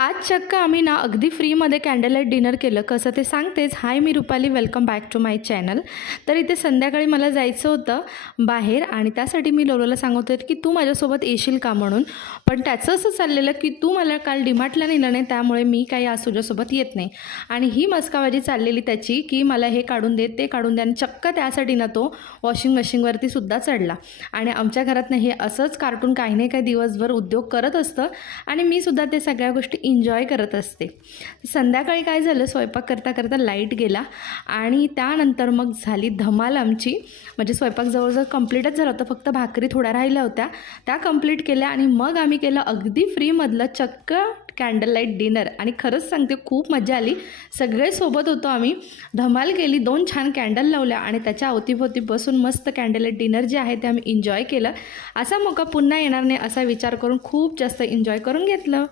आज चक्क आम्ही ना अगदी फ्रीमध्ये कॅन्डल लाईट डिनर केलं. कसं ते सांगतेच. हाय, मी Rupali, welcome back to my channel. तर इथे संध्याकाळी मला जायचं होतं बाहेर आणि त्यासाठी मी लोलोला सांगत होते की तू माझ्यासोबत येशील का म्हणून. पण त्याचं असं चाललेलं की तू मला काल डीमार्टला नेलं नाही, त्यामुळे मी काही आज तुझ्यासोबत येत नाही. आणि ही मस्काबाजी चाललेली त्याची की मला हे काढून दे, ते काढून दे. आणि चक्क त्यासाठी ना तो वॉशिंग मशीनवरती सुद्धा चढला. आणि आमच्या घरात हे असंच कार्टून काही नाही काही दिवसभर उद्योग करत असतं आणि मी सुद्धा ते सगळ्या गोष्टी एन्जॉय करत असते. संध्याकाळी काय झालं, स्वयंपाक करता करता लाईट गेला आणि त्यानंतर मग झाली धमाल आमची. म्हणजे स्वयंपाक जवळजवळ कंप्लीटच झाला होता, फक्त भाकरी थोड्या राहिल्या होत्या, त्या कंप्लीट केल्या आणि मग आम्ही केलं अगदी फ्रीमधलं चक्क कॅन्डल लाईट डिनर. आणि खरंच सांगते, खूप मजा आली. सगळे सोबत होतो आम्ही, धमाल केली. 2 छान कॅन्डल लावल्या आणि त्याच्या अवतीभोवती बसून मस्त कॅन्डल लाईट डिनर जे आहे ते आम्ही एन्जॉय केलं. असा मौका पुन्हा येणार नाही असा विचार करून खूप जास्त एन्जॉय करून घेतलं.